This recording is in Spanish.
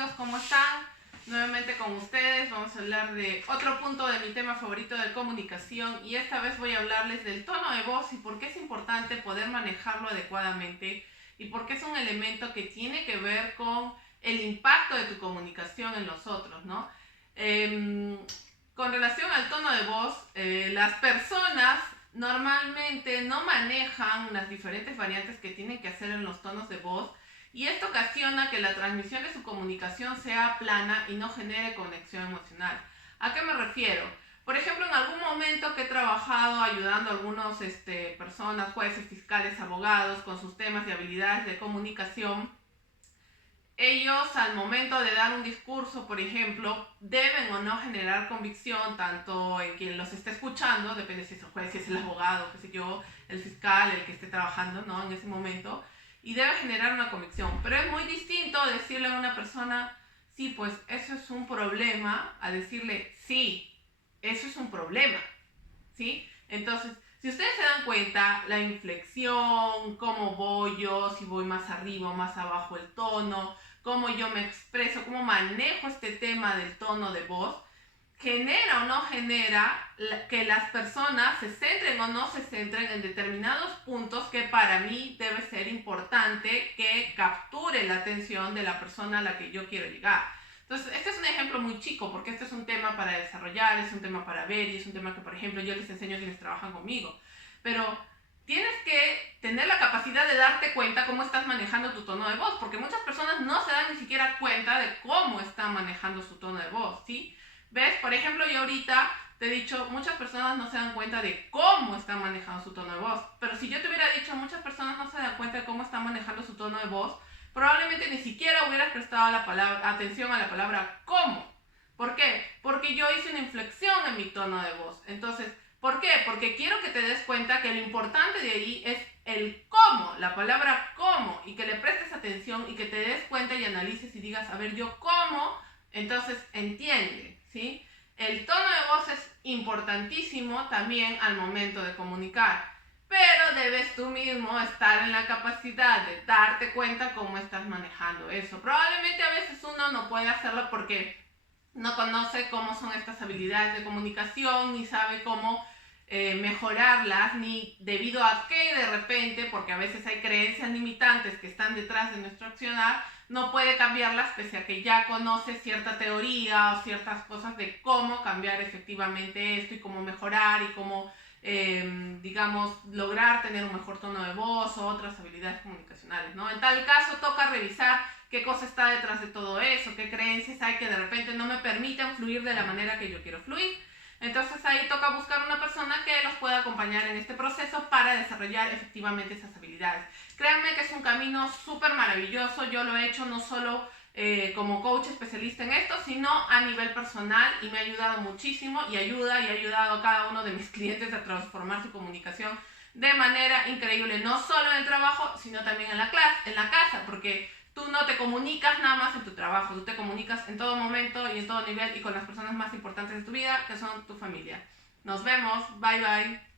amigos? ¿Cómo están? Nuevamente con ustedes vamos a hablar de otro punto de mi tema favorito de comunicación y esta vez voy a hablarles del tono de voz y por qué es importante poder manejarlo adecuadamente y por qué es un elemento que tiene que ver con el impacto de tu comunicación en los otros, ¿no? Con relación al tono de voz, las personas normalmente no manejan las diferentes variantes que tienen que hacer en los tonos de voz y esto ocasiona que la transmisión de su comunicación sea plana y no genere conexión emocional. ¿A qué me refiero? Por ejemplo, en algún momento que he trabajado ayudando a algunas personas, jueces, fiscales, abogados con sus temas y habilidades de comunicación, ellos al momento de dar un discurso, por ejemplo, deben o no generar convicción tanto en quien los esté escuchando, depende si es el juez, si es el abogado, qué sé yo, el fiscal, el que esté trabajando, ¿no? En ese momento, y debe generar una convicción. Pero es muy distinto decirle a una persona, sí, pues eso es un problema, a decirle, sí, eso es un problema, ¿sí? Entonces, si ustedes se dan cuenta, la inflexión, cómo voy yo, si voy más arriba o más abajo el tono, cómo yo me expreso, cómo manejo este tema del tono de voz, genera o no genera que las personas se centren o no se centren en determinados puntos que para mí debe ser importante que capture la atención de la persona a la que yo quiero llegar. Entonces, este es un ejemplo muy chico porque este es un tema para desarrollar, es un tema para ver y es un tema que, por ejemplo, yo les enseño a quienes trabajan conmigo. Pero tienes que tener la capacidad de darte cuenta cómo estás manejando tu tono de voz, porque muchas personas no se dan ni siquiera cuenta de cómo están manejando su tono de voz, ¿sí? ¿Ves? Por ejemplo, yo ahorita te he dicho, muchas personas no se dan cuenta de cómo están manejando su tono de voz, pero si yo te hubiera dicho, muchas personas no se dan cuenta de cómo están manejando su tono de voz, probablemente ni siquiera hubieras prestado atención a la palabra cómo. ¿Por qué? Porque yo hice una inflexión en mi tono de voz. Entonces, ¿por qué? Porque quiero que te des cuenta que lo importante de ahí es el cómo, la palabra cómo, y que le prestes atención y que te des cuenta y analices y digas, a ver, yo cómo, entonces entiende, ¿sí? El tono de voz es importantísimo también al momento de comunicar, pero debes tú mismo estar en la capacidad de darte cuenta cómo estás manejando eso. Probablemente a veces uno no puede hacerlo porque no conoce cómo son estas habilidades de comunicación, ni sabe cómo mejorarlas, ni debido a que de repente, porque a veces hay creencias limitantes que están detrás de nuestro accionar, no puede cambiarlas pese a que ya conoce cierta teoría o ciertas cosas de cómo cambiar efectivamente esto y cómo mejorar y cómo, digamos, lograr tener un mejor tono de voz o otras habilidades comunicacionales, ¿no? En tal caso toca revisar qué cosa está detrás de todo eso, qué creencias hay que de repente no me permiten fluir de la manera que yo quiero fluir. Entonces ahí toca buscar una persona que los pueda acompañar en este proceso para desarrollar efectivamente esas habilidades. Créanme que es un camino súper maravilloso, yo lo he hecho no solo como coach especialista en esto, sino a nivel personal y me ha ayudado muchísimo y ha ayudado a cada uno de mis clientes a transformar su comunicación de manera increíble, no solo en el trabajo, sino también en la casa, porque tú no te comunicas nada más en tu trabajo, tú te comunicas en todo momento y en todo nivel y con las personas más importantes de tu vida, que son tu familia. Nos vemos, bye bye.